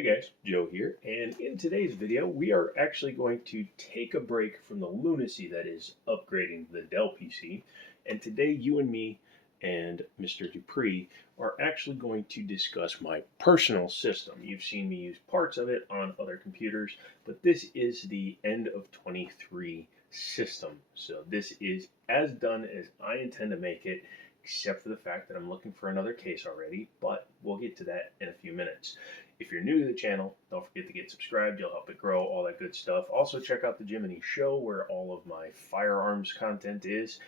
Hey guys, Joe here, and in today's video we are actually going to take a break from the lunacy that is upgrading the Dell PC, and today you and me and Mr. Dupree are actually going to discuss my personal system. You've seen me use parts of it on other computers, but this is the end of 23 system, so this is as done as I intend to make it, except for the fact that I'm looking for another case already, but we'll get to that in a few minutes. If you're new to the channel, don't forget to get subscribed. You'll help it grow, all that good stuff. Also, check out the Jimmini show where all of my firearms content is.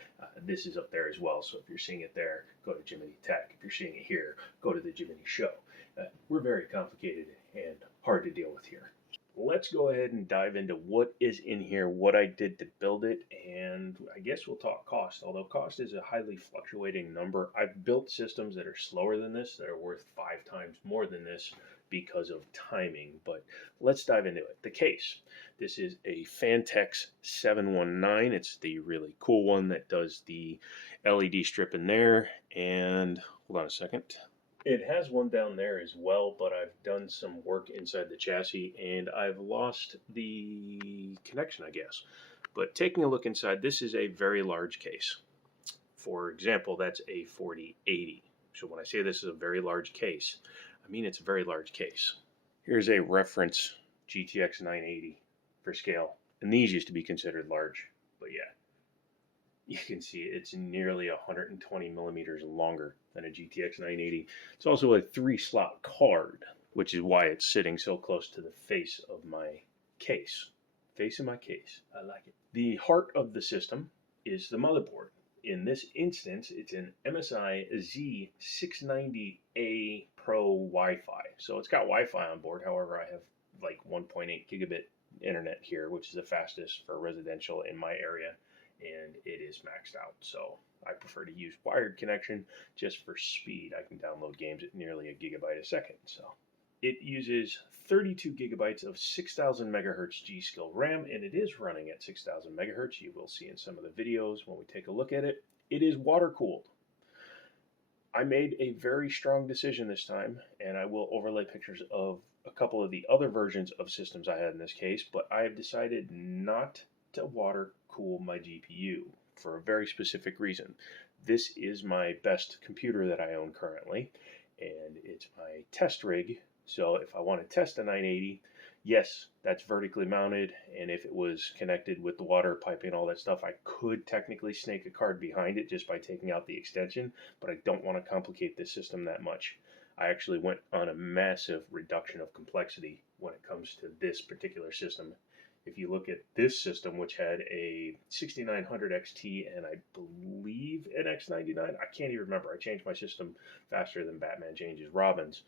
This is up there as well, so if you're seeing it there, go to Jimmini Tech. If you're seeing it here, go to the Jimmini show. We're very complicated and hard to deal with here. Let's go ahead and dive into what is in here, what I did to build it, and I guess we'll talk cost. Although cost is a highly fluctuating number, I've built systems that are slower than this, that are worth 5 times more than this because of timing. But let's dive into it. The case. This is a Fantex 719. It's the really cool one that does the LED strip in there. And hold on a second. It has one down there as well, but I've done some work inside the chassis and I've lost the connection, I guess. But taking a look inside, this is a very large case. For example, that's a 4080. So when I say this is a very large case, I mean it's a very large case. Here's a reference GTX 980 for scale. And these used to be considered large, but yeah. You can see it's nearly 120 millimeters longer than a GTX 980. It's also a 3-slot card, which is why it's sitting so close to the face of my case. Face of my case. I like it. The heart of the system is the motherboard. In this instance, it's an MSI Z690A Pro Wi-Fi. So it's got Wi-Fi on board. However, I have like 1.8 gigabit internet here, which is the fastest for residential in my area, and it is maxed out. So I prefer to use wired connection just for speed. I can download games at nearly a gigabyte a second. So it uses 32 gigabytes of 6000 megahertz G-Skill RAM, and it is running at 6000 megahertz. You will see in some of the videos when we take a look at it. It is water cooled. I made a very strong decision this time, and I will overlay pictures of a couple of the other versions of systems I had in this case, but I have decided not to water cool my GPU for a very specific reason. This is my best computer that I own currently, and it's my test rig. So if I want to test a 980, yes, that's vertically mounted, and if it was connected with the water piping and all that stuff, I could technically snake a card behind it just by taking out the extension, but I don't want to complicate this system that much. I actually went on a massive reduction of complexity when it comes to this particular system. If you look at this system, which had a 6900 XT and I believe an X99, I can't even remember. I changed my system faster than Batman changes Robins.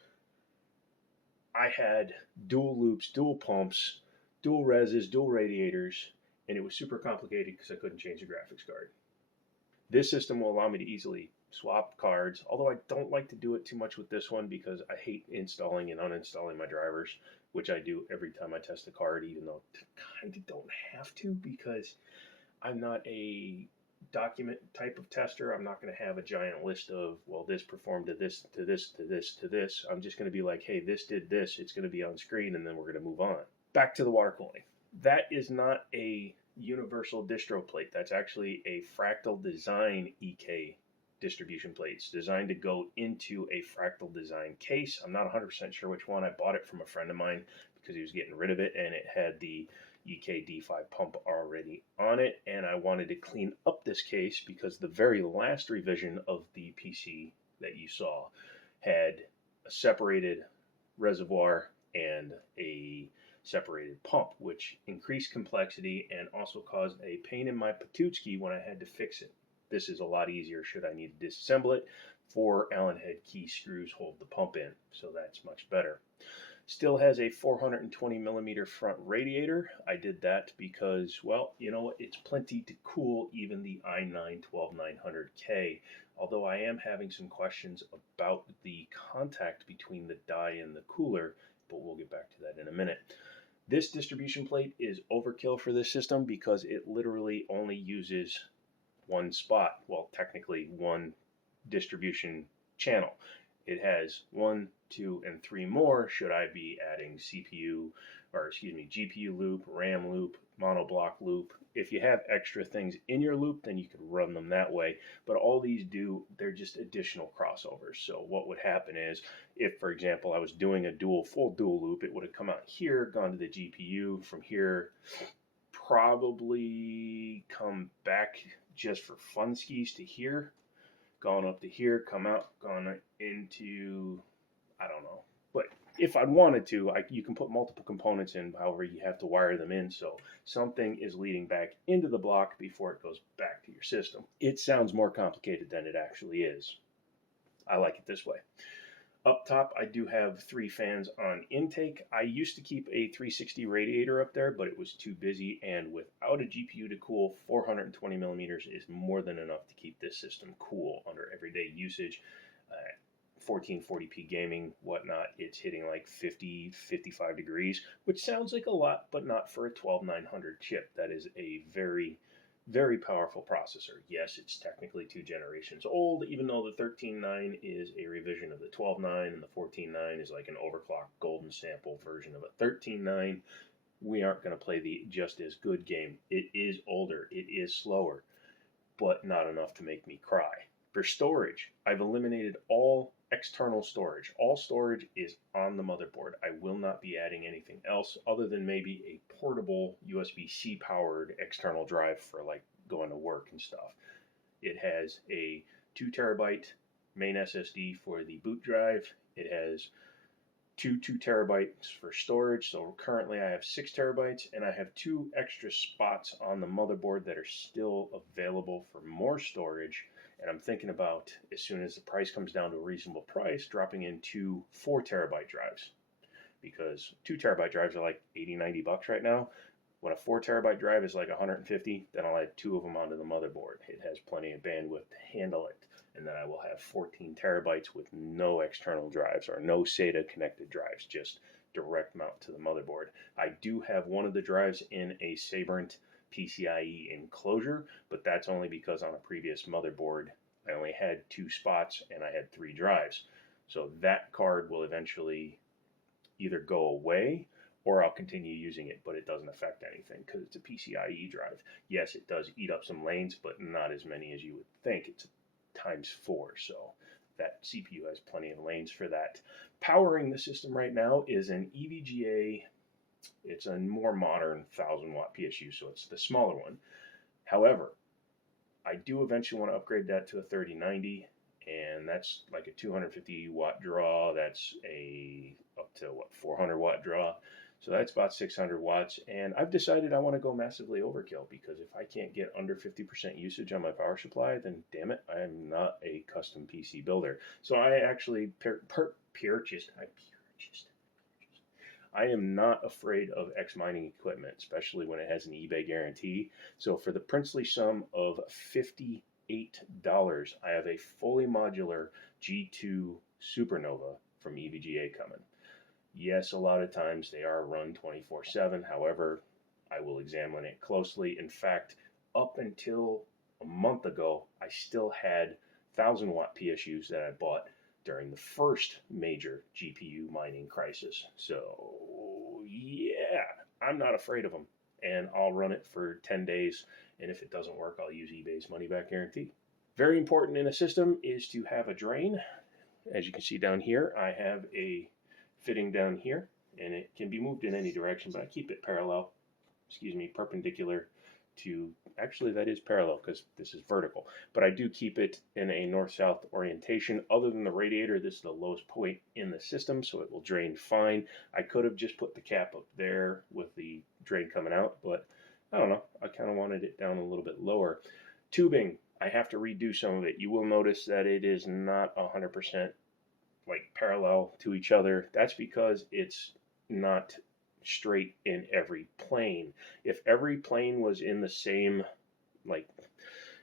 I had dual loops, dual pumps, dual reses, dual radiators, and it was super complicated because I couldn't change the graphics card. This system will allow me to easily swap cards, although I don't like to do it too much with this one because I hate installing and uninstalling my drivers, which I do every time I test a card, even though I kind of don't have to because I'm not a document type of tester. I'm not going to have a giant list of, well, this performed to this, to this, to this, to this. I'm just going to be like, hey, this did this. It's going to be on screen, and then we're going to move on. Back to the water cooling. That is not a universal distro plate. That's actually a Fractal Design EK distribution plate. It's designed to go into a Fractal Design case. I'm not 100% sure which one. I bought it from a friend of mine because he was getting rid of it, and it had the EK D5 pump already on it, and I wanted to clean up this case because the very last revision of the PC that you saw had a separated reservoir and a separated pump, which increased complexity and also caused a pain in my patootsky when I had to fix it. This is a lot easier should I need to disassemble it. 4 Allen head key screws hold the pump in, so that's much better. Still has a 420 millimeter front radiator. I did that because, well, you know what? It's plenty to cool even the i9 12900K. Although I am having some questions about the contact between the die and the cooler, but we'll get back to that in a minute. This distribution plate is overkill for this system because it literally only uses one spot. Well, technically one distribution channel. it has 1, 2, and 3 more should I be adding GPU loop, RAM loop, monoblock loop. If you have extra things in your loop, then you can run them that way. But all these they're just additional crossovers. So what would happen is, if, for example, I was doing a full dual loop, it would have come out here, gone to the GPU, from here, probably come back just for fun skis to here, gone up to here, come out, gone into, I don't know. But if I wanted to, you can put multiple components in, however you have to wire them in, so something is leading back into the block before it goes back to your system. It sounds more complicated than it actually is. I like it this way. Up top, I do have 3 fans on intake. I used to keep a 360 radiator up there, but it was too busy, and without a GPU to cool, 420 millimeters is more than enough to keep this system cool under everyday usage. 1440p gaming, whatnot, it's hitting like 50, 55 degrees, which sounds like a lot, but not for a 12900 chip. That is a very, very powerful processor. Yes, it's technically 2 generations old, even though the 13.9 is a revision of the 12.9, and the 14.9 is like an overclocked golden sample version of a 13.9. We aren't going to play the just as good game. It is older, it is slower, but not enough to make me cry. For storage, I've eliminated all external storage. All storage is on the motherboard. I will not be adding anything else other than maybe a portable USB-C powered external drive for like going to work and stuff. It has a 2 terabyte main SSD for the boot drive. It has 2 terabytes for storage. So currently I have 6 terabytes, and I have 2 extra spots on the motherboard that are still available for more storage. And I'm thinking about, as soon as the price comes down to a reasonable price, dropping in 2 4 terabyte drives. Because 2 terabyte drives are like 80, 90 bucks right now. When a 4 terabyte drive is like 150, then I'll add 2 of them onto the motherboard. It has plenty of bandwidth to handle it. And then I will have 14 terabytes with no external drives or no SATA connected drives, just direct mount to the motherboard. I do have one of the drives in a Sabrent PCIe enclosure, but that's only because on a previous motherboard I only had 2 spots and I had 3 drives. So that card will eventually either go away or I'll continue using it, but it doesn't affect anything because it's a PCIe drive. Yes, it does eat up some lanes, but not as many as you would think. It's times 4, so that CPU has plenty of lanes for that. Powering the system right now is an EVGA. It's a more modern 1000 watt PSU, so it's the smaller one. However, I do eventually want to upgrade that to a 3090, and that's like a 250 watt draw. That's up to 400 watt draw. So that's about 600 watts, and I've decided I want to go massively overkill, because if I can't get under 50% usage on my power supply, then damn it, I am not a custom PC builder. So I actually purchased. I am not afraid of X mining equipment, especially when it has an eBay guarantee. So for the princely sum of $58, I have a fully modular G2 Supernova from EVGA coming. Yes, a lot of times they are run 24/7. However, I will examine it closely. In fact, up until a month ago, I still had 1000 watt PSUs that I bought during the first major GPU mining crisis. So yeah, I'm not afraid of them, and I'll run it for 10 days, and if it doesn't work, I'll use eBay's money back guarantee. Very important in a system is to have a drain. As you can see down here, I have a fitting down here, and it can be moved in any direction, but I keep it perpendicular to, actually that is parallel because this is vertical, but I do keep it in a north-south orientation. Other than the radiator, this is the lowest point in the system, so it will drain fine. I could have just put the cap up there with the drain coming out, but I don't know, I kind of wanted it down a little bit lower. Tubing, I have to redo some of it. You will notice that it is not 100% like parallel to each other. That's because it's not straight in every plane. If every plane was in the same, like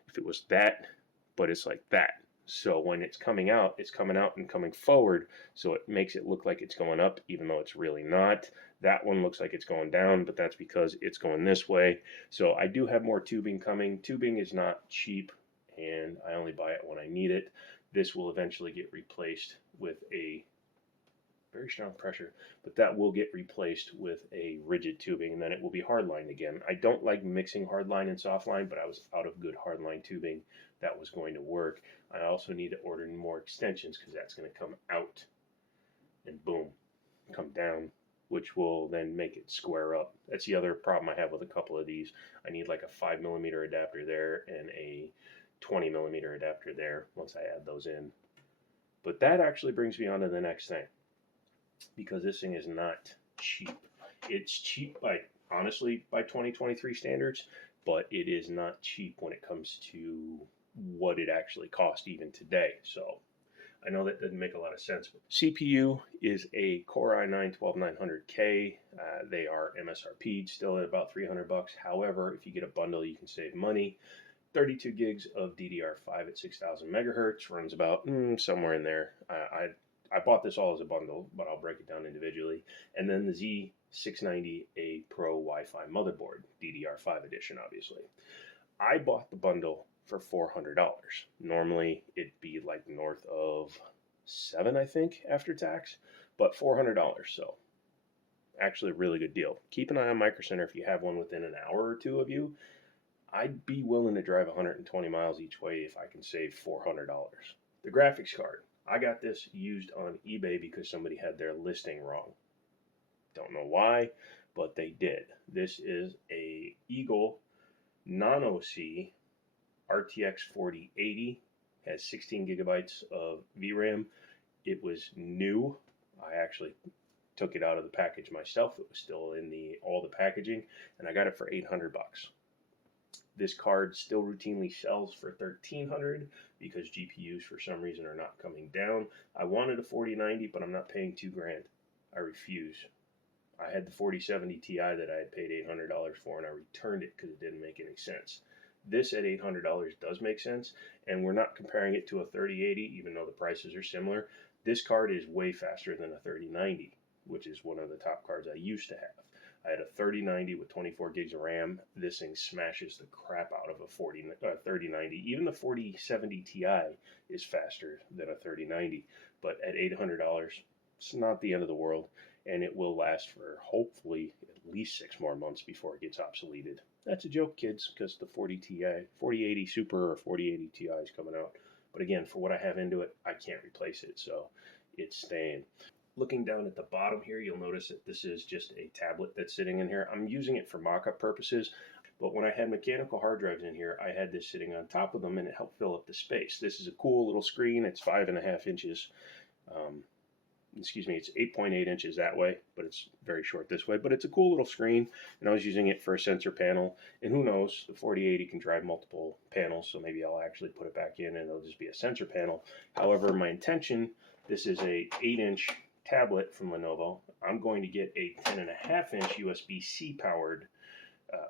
if it was that, but it's like that, so when it's coming out and coming forward, so it makes it look like it's going up even though it's really not. That one looks like it's going down, but that's because it's going this way. So I do have more tubing coming. Tubing is not cheap, and I only buy it when I need it. This will eventually get replaced with a very strong pressure, but that will get replaced with a rigid tubing, and then it will be hardline again. I don't like mixing hardline and softline, but I was out of good hardline tubing that was going to work. I also need to order more extensions because that's going to come out and boom, come down, which will then make it square up. That's the other problem I have with a couple of these. I need like a 5mm adapter there and a 20mm adapter there once I add those in. But that actually brings me on to the next thing, because this thing is not cheap. It's cheap honestly by 2023 standards, but it is not cheap when it comes to what it actually costs even today. So I know that doesn't make a lot of sense. CPU is a Core i9-12900K. They are MSRP'd still at about $300. However, if you get a bundle, you can save money. 32 gigs of DDR5 at 6,000 megahertz, runs about somewhere in there. I bought this all as a bundle, but I'll break it down individually. And then the Z690A Pro Wi-Fi motherboard, DDR5 edition, obviously. I bought the bundle for $400. Normally, it'd be like north of $700, I think, after tax, but $400. So actually a really good deal. Keep an eye on Micro Center if you have one within an hour or two of you. I'd be willing to drive 120 miles each way if I can save $400. The graphics card. I got this used on eBay because somebody had their listing wrong. Don't know why, but they did. This is a Eagle non-OC RTX 4080. Has 16 gigabytes of VRAM. It was new. I actually took it out of the package myself. It was still in all the packaging, and I got it for $800. This card still routinely sells for $1,300 because GPUs for some reason are not coming down. I wanted a 4090, but I'm not paying $2,000. I refuse. I had the 4070 Ti that I had paid $800 for, and I returned it because it didn't make any sense. This at $800 does make sense, and we're not comparing it to a 3080, even though the prices are similar. This card is way faster than a 3090, which is one of the top cards I used to have. I had a 3090 with 24 gigs of RAM. This thing smashes the crap out of a 3090. Even the 4070 Ti is faster than a 3090. But at $800, it's not the end of the world, and it will last for hopefully at least 6 more months before it gets obsoleted. That's a joke, kids, because the 4080 Super or 4080 Ti is coming out. But again, for what I have into it, I can't replace it, so it's staying. Looking down at the bottom here, you'll notice that this is just a tablet that's sitting in here. I'm using it for mock-up purposes, but when I had mechanical hard drives in here, I had this sitting on top of them, and it helped fill up the space. This is a cool little screen. It's 5.5 inches. Excuse me, it's 8.8 inches that way, but it's very short this way. But it's a cool little screen, and I was using it for a sensor panel. And who knows, the 4080 can drive multiple panels, so maybe I'll actually put it back in, and it'll just be a sensor panel. However, my intention, this is a 8-inch tablet from Lenovo. I'm going to get a 10.5-inch USB-C powered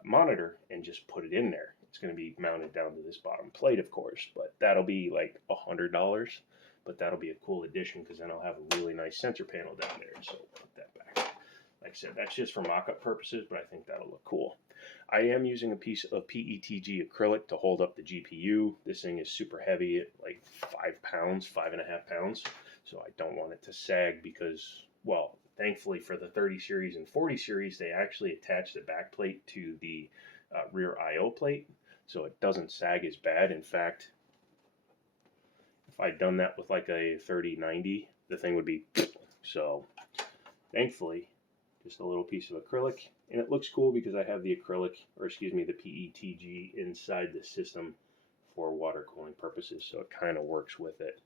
monitor and just put it in there. It's going to be mounted down to this bottom plate, of course, but that'll be like $100. But that'll be a cool addition because then I'll have a really nice sensor panel down there. So put that back. Like I said, that's just for mock-up purposes, but I think that'll look cool. I am using a piece of PETG acrylic to hold up the GPU. This thing is super heavy at like 5 pounds, 5.5 pounds. So I don't want it to sag because, well, thankfully for the 30 series and 40 series, they actually attach the back plate to the rear I/O plate. So it doesn't sag as bad. In fact, if I'd done that with like a 3090, the thing would be so. Thankfully, just a little piece of acrylic, and it looks cool because I have the acrylic, or excuse me, the PETG inside the system for water cooling purposes, so it kind of works with it.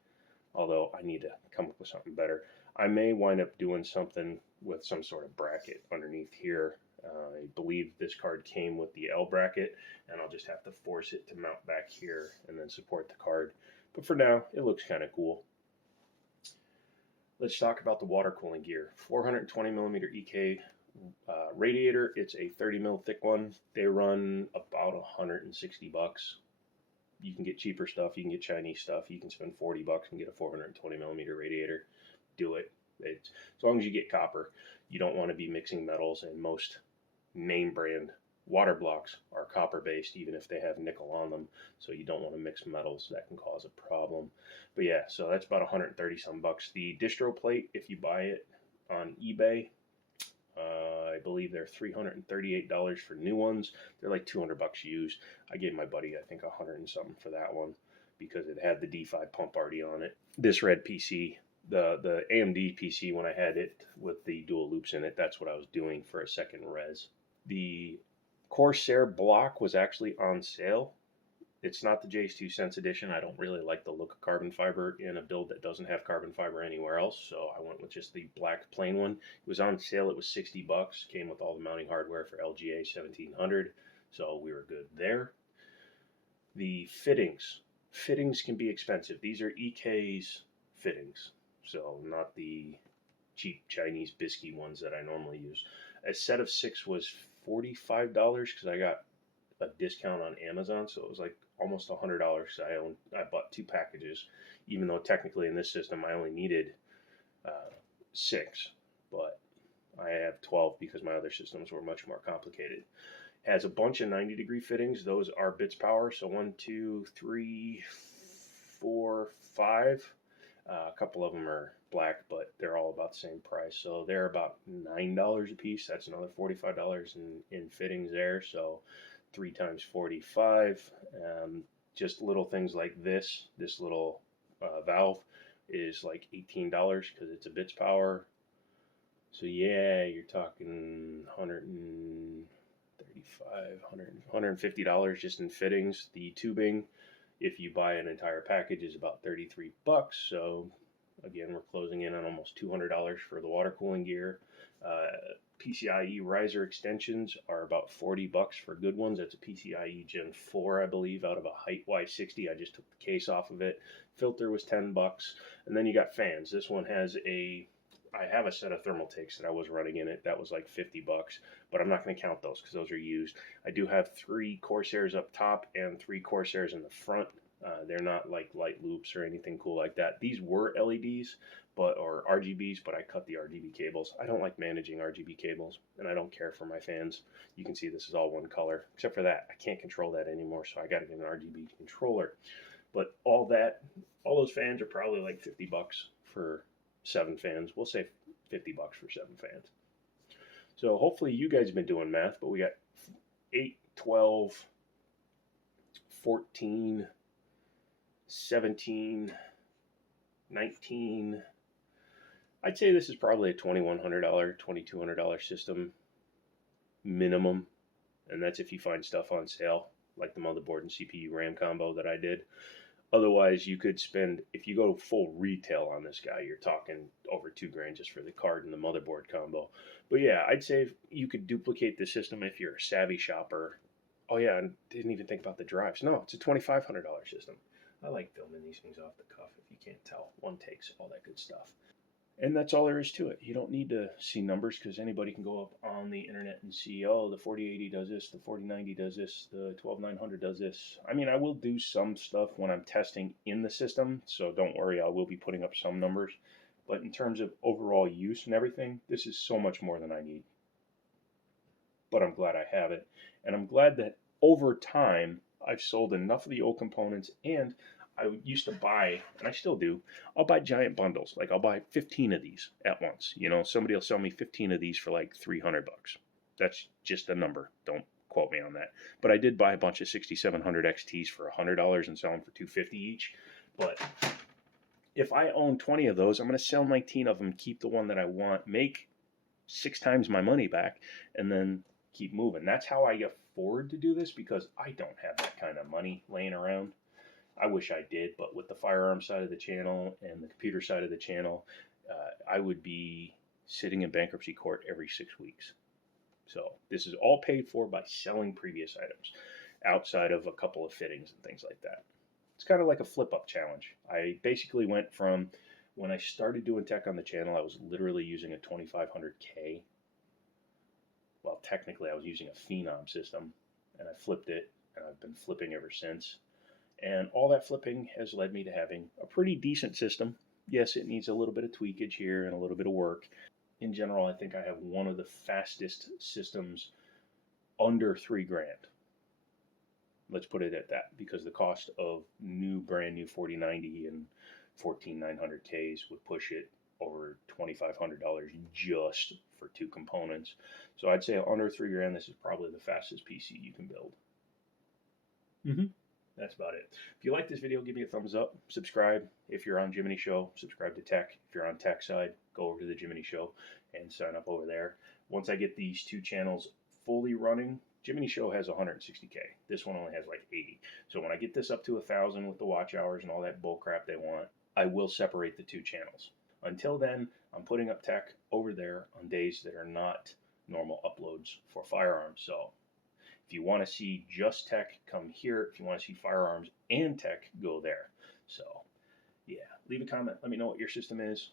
Although I need to come up with something better. I may wind up doing something with some sort of bracket underneath here. I believe this card came with the L bracket, and I'll just have to force it to mount back here and then support the card. But for now, it looks kind of cool. Let's talk about the water cooling gear. 420mm EK radiator. It's a 30mm thick one. They run about $160. You can get cheaper stuff. You can get Chinese stuff. You can spend $40 and get a 420mm radiator. Do it. As long as you get copper. You don't want to be mixing metals, and most name brand water blocks are copper based, even if they have nickel on them. So you don't want to mix metals, that can cause a problem. But yeah, so that's about 130 some bucks. The distro plate, if you buy it on eBay, I believe they're $338 for new ones. They're like 200 bucks used. I gave my buddy, I think, 100 and something for that one because it had the D5 pump already on it. This red PC, the AMD PC, when I had it with the dual loops in it, that's what I was doing for a second res. The Corsair block was actually on sale. It's not the J's 2 cents edition. I don't really like the look of carbon fiber in a build that doesn't have carbon fiber anywhere else, so I went with just the black plain one. It was on sale. It was 60 bucks. Came with all the mounting hardware for LGA 1700, so we were good there. The fittings. Fittings can be expensive. These are EK's fittings, so not the cheap Chinese biscuit ones that I normally use. A set of 6 was $45 because I got a discount on Amazon, so it was like almost $100. I bought 2 packages, even though technically in this system I only needed 6, but I have 12 because my other systems were much more complicated. Has a bunch of 90-degree fittings. Those are bits power, so 1, 2, 3, 4, 5. A couple of them are black, but they're all about the same price. So they're about $9 a piece. That's another $45 in fittings there. So 3 times 45. Just little things like this little valve is like $18 because it's a bits power. So yeah, you're talking $135, $150 just in fittings. The tubing, if you buy an entire package, is about 33 bucks. So again, we're closing in on almost $200 for the water cooling gear. PCIe riser extensions are about 40 bucks for good ones. That's a PCIe Gen 4, I believe, out of a Height Y60. I just took the case off of it. Filter was 10 bucks. And then you got fans. This one has I have a set of thermal takes that I was running in it. That was like 50 bucks, but I'm not going to count those because those are used. I do have 3 Corsairs up top and 3 Corsairs in the front. They're not like light loops or anything cool like that. These were LEDs, or RGBs, but I cut the RGB cables. I don't like managing RGB cables, and I don't care for my fans. You can see this is all one color, except for that. I can't control that anymore, so I got to get an RGB controller. But all those fans are probably like 50 bucks for 7 fans. We'll say 50 bucks for 7 fans. So hopefully you guys have been doing math, but we got 8, 12, 14, 17, 19. I'd say this is probably a $2,100, $2,200 system minimum, and that's if you find stuff on sale, like the motherboard and CPU RAM combo that I did. Otherwise, you could spend, if you go full retail on this guy, you're talking over $2,000 just for the card and the motherboard combo. But yeah, I'd say you could duplicate the system if you're a savvy shopper. Oh yeah, I didn't even think about the drives. No, it's a $2,500 system. I like filming these things off the cuff, if you can't tell. One takes, all that good stuff. And that's all there is to it. You don't need to see numbers because anybody can go up on the internet and see, oh, the 4080 does this, the 4090 does this, the 12900 does this. I mean, I will do some stuff when I'm testing in the system, so don't worry, I will be putting up some numbers. But in terms of overall use and everything, this is so much more than I need. But I'm glad I have it. And I'm glad that over time, I've sold enough of the old components, and I used to buy, and I still do, I'll buy giant bundles. Like I'll buy 15 of these at once. You know, somebody will sell me 15 of these for like 300 bucks. That's just a number. Don't quote me on that. But I did buy a bunch of 6700 XTs for $100 and sell them for $250 each. But if I own 20 of those, I'm going to sell 19 of them, keep the one that I want, make 6 times my money back, and then keep moving. That's how I afford to do this because I don't have that kind of money laying around. I wish I did, but with the firearm side of the channel and the computer side of the channel, I would be sitting in bankruptcy court every 6 weeks. So this is all paid for by selling previous items outside of a couple of fittings and things like that. It's kind of like a flip-up challenge. I basically went from, when I started doing tech on the channel, I was literally using a 2500K. Well, technically I was using a Phenom system, and I flipped it, and I've been flipping ever since. And all that flipping has led me to having a pretty decent system. Yes, it needs a little bit of tweakage here and a little bit of work. In general, I think I have one of the fastest systems under $3,000. Let's put it at that, because the cost of brand new 4090 and 14900Ks would push it over $2,500 just for 2 components. So I'd say under $3,000, this is probably the fastest PC you can build. That's about it. If you like this video, give me a thumbs up. Subscribe. If you're on Jimmini Show, subscribe to Tech. If you're on Tech side, go over to the Jimmini Show and sign up over there. Once I get these 2 channels fully running, Jimmini Show has 160K. This one only has like 80. So when I get this up to 1,000 with the watch hours and all that bull crap they want, I will separate the 2 channels. Until then, I'm putting up Tech over there on days that are not normal uploads for firearms. So if you want to see just Tech, come here. If you want to see firearms and Tech, go there. So yeah, leave a comment. Let me know what your system is.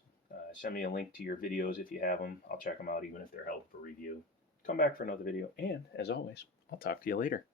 Send me a link to your videos if you have them. I'll check them out even if they're held for review. Come back for another video. And as always, I'll talk to you later.